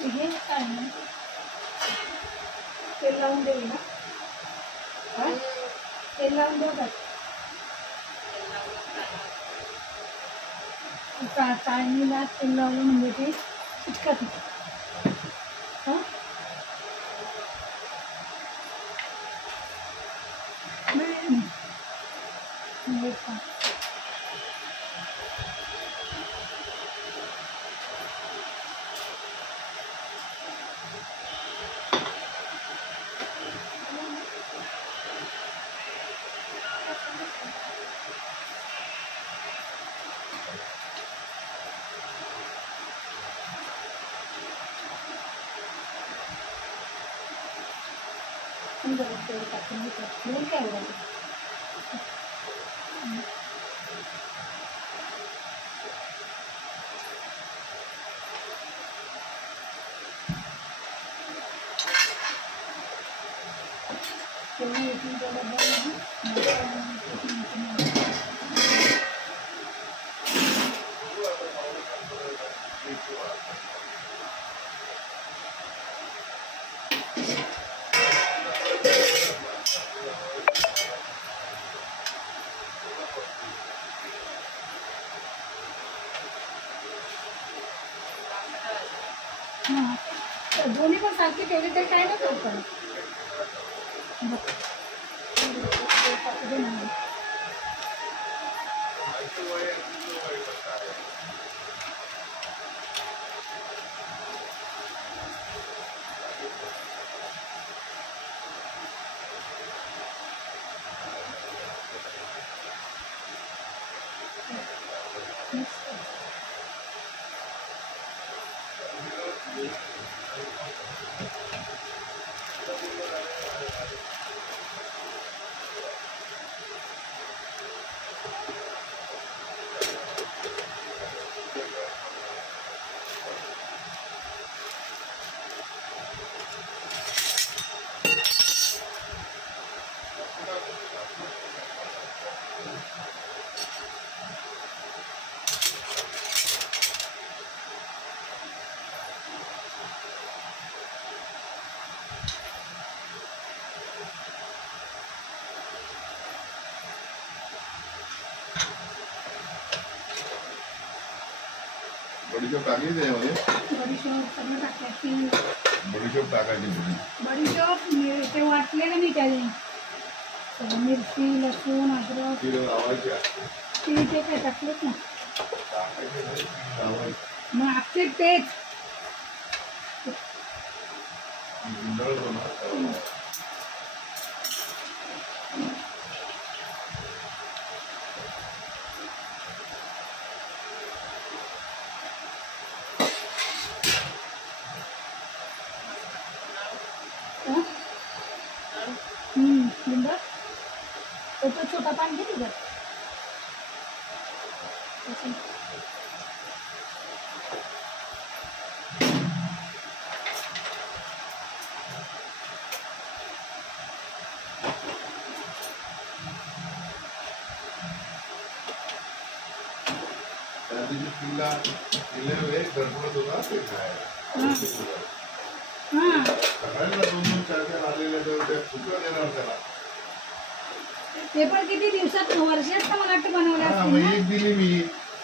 हे काय ना तेल लावून देऊ ना. तेल लावून देऊ का चाळणीला तेल लावलं म्हणजे ते चिटकत नाही. हां दोन्ही पण सारखे ठेवले तरी काय नाही करत. बडीशोप टाकायची त्याच्यामध्ये. बडीशोप सगळं टाकायची. बडीशोप टाकायची. बडीशोप ते वाटलेलं मी त्याने मिरची लसूण अद्रक ते काय टाकलंच ना. मग आपले तेच तो छोटा पान घे तुझा. ते पण किती दिवसात वर्षात मला वाटतं बनवलं. एक दिली मी,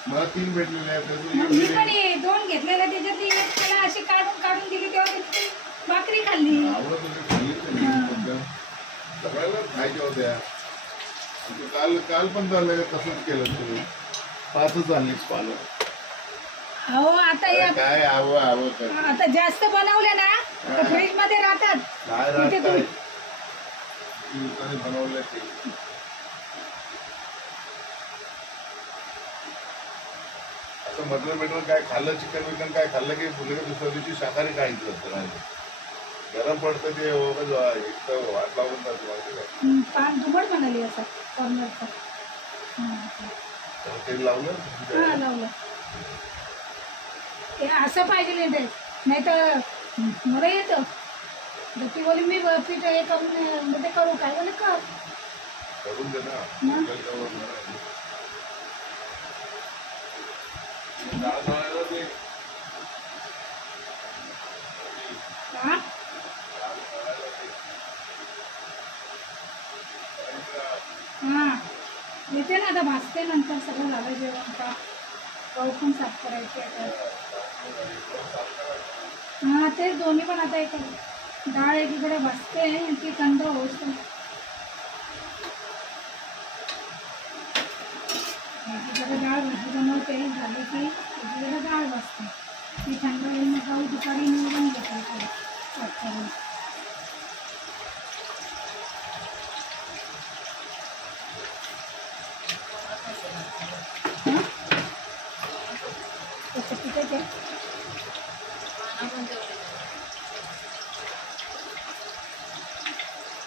मला 3 भेटलेले आहेत. मी पण 2 घेतलेल्या त्याच्यातली एक त्याला अशी काढून काढून दिली तेव्हा त्याची भाकरी खाल्ली. सगळ्याला खायच्या होत्या. काल पण झालं तसंच केलं तुम्ही. 5च आणलीच पानं. हो आता काय आता जास्त बनवले ना तर फ्रीज मध्ये राहतात. बनवलं ते असं मटण काय खाल्लं, चिकन विकन काय खाल्लं की दुसऱ्या दिवशी शाकाहारी खायचं असतं. गरम पडतं ते वाट लावून जातो. पान दुबड बनाली असं कॉर्नरचं तेल लावलं. लावलं ते असं पाहिजे नाही तर मला येतं. ती बोली मी पीठ हे करून ते करू काय बोले करून दे ना. ना आता भाजते नंतर सगळं झालं जेवण का गहू पण साफ करायचे आता. हां तेच दोन्ही पण आता एक डाळ एकीकडे भाजते आणि ती थंड होतं. एकीकडे डाळ भाजी बनवते झाली की एकीकडे डाळ भाजते. ती थंड होईल गहू दुपारी निवडून घेते साफ करून. हां कसं पिठाचे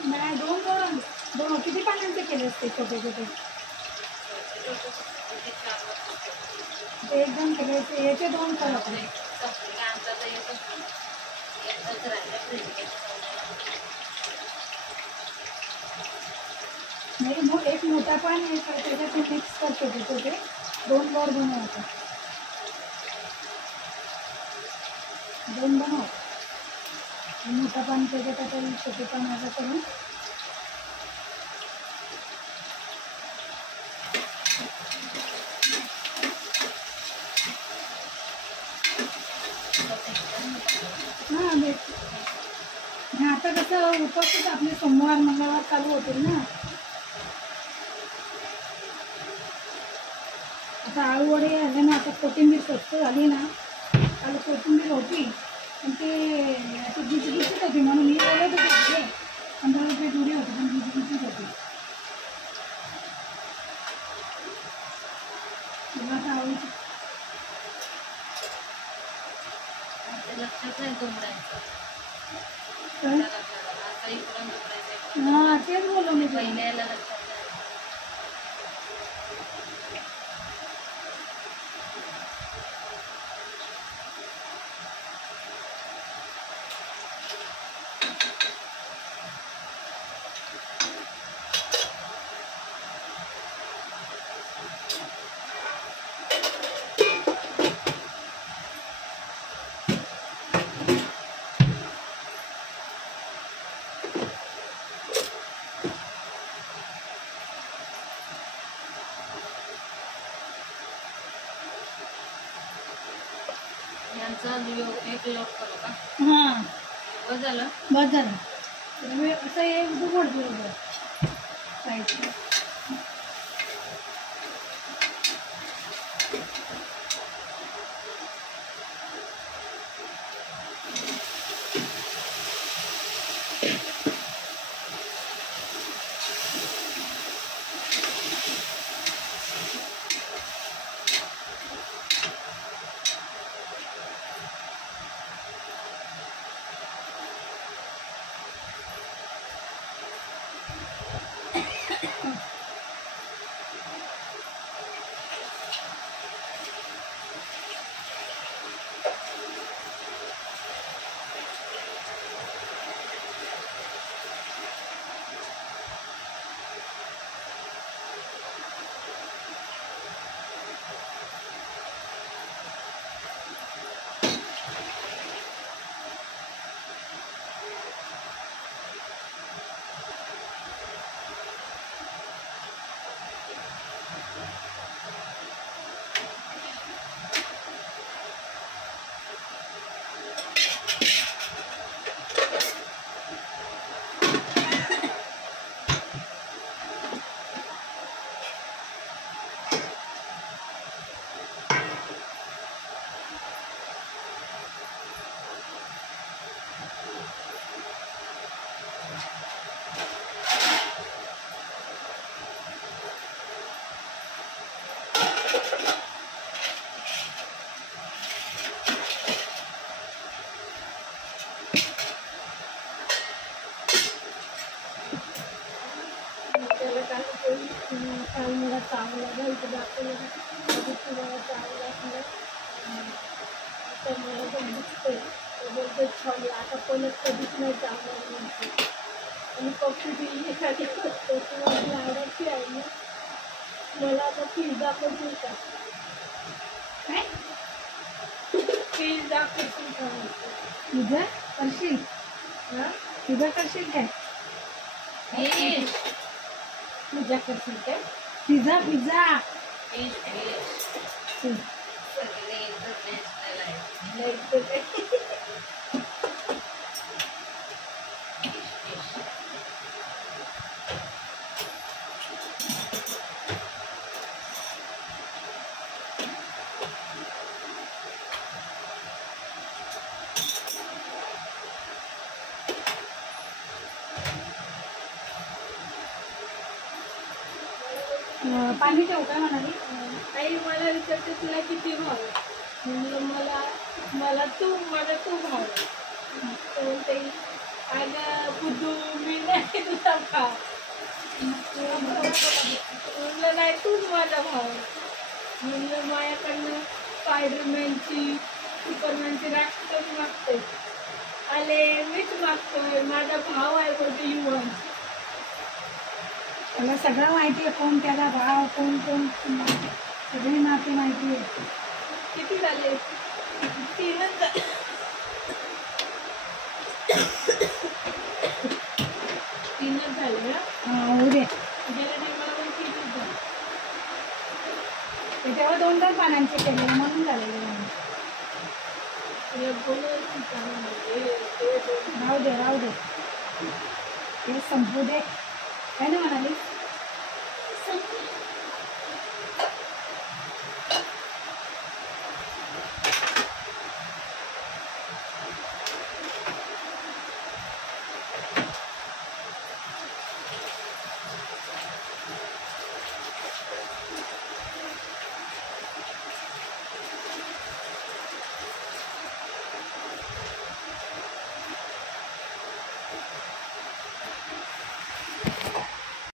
नाही दोन दोन दोन किती पाण्याचे केले असते छोटे छोटे ते एकदम केले असते याचे दोन करत नाही मग एक मोठा पान आहे त्याच्यात मिक्स करतो ते छोटे दोन वर बनवतो दोन बनव मोठा पान त्याच्यात आता छोटे पान असं करून हां भेट आता कसं उपवासच आपले सोमवार मंगळवार चालू होतील ना. आता आळूवडी आले ना आता कोथिंबीर स्वस्त झाली ना काल कोथिंबीर होती पण ते अशी गिचगिचीच होती म्हणून मी बोलत होते 15 रुपये जुडी होती पण गिचगिचीच होती. तुला आता आवडीची हां तेच बोललो मी पहिल्याला एक लोट करू का? हां बस झालं बस झालं असं एक दुघड बरोबर पाहिजे. मला चांगलं आहे इथं दाखवलं तुम्हाला चांगलं असलं तर मला पण दिसतंय बोलते छान आता पण कधीच नाही चांगलं म्हणते आणि पक्षी ती एखादी करतो तुम्हाला आवडती आहे ना मला आता फील दाखवतील का काय फील दाखवतील का तुझं करशील हां तुझं करशील काय पूजा करशील काय पिझ्झा पिझ्झा फिश फिश सगळे इंटरनॅशनल आहे. पाणी ठेवू काय म्हणाली? आई मला विचारते तुला किती भाव आहे? म्हणलं मला तू भाव आहे. तर बोलते अगं बुद्धू मी नाही तुझा भाव. म्हणलं नाही तूच माझा भाव आहे. म्हणलं माझ्याकडनं स्पायडरमॅनची सुपरमॅनची राष्ट्रपती मागते. आले मीच मागतोय, माझा भाव आहे बोलते युवन. त्याला सगळं माहिती आहे, कोण त्याला भाव कोण कोण सगळी माती माहिती आहे. किती झाले? 3च झाले. तीनच झाले ना? होऊ दे. गेल्या टायमाला पण 3च झाले. त्याच्यावर 2-2 पानांचे केले म्हणून झालेले. राहू दे ते संपू दे काय ना म्हणाली.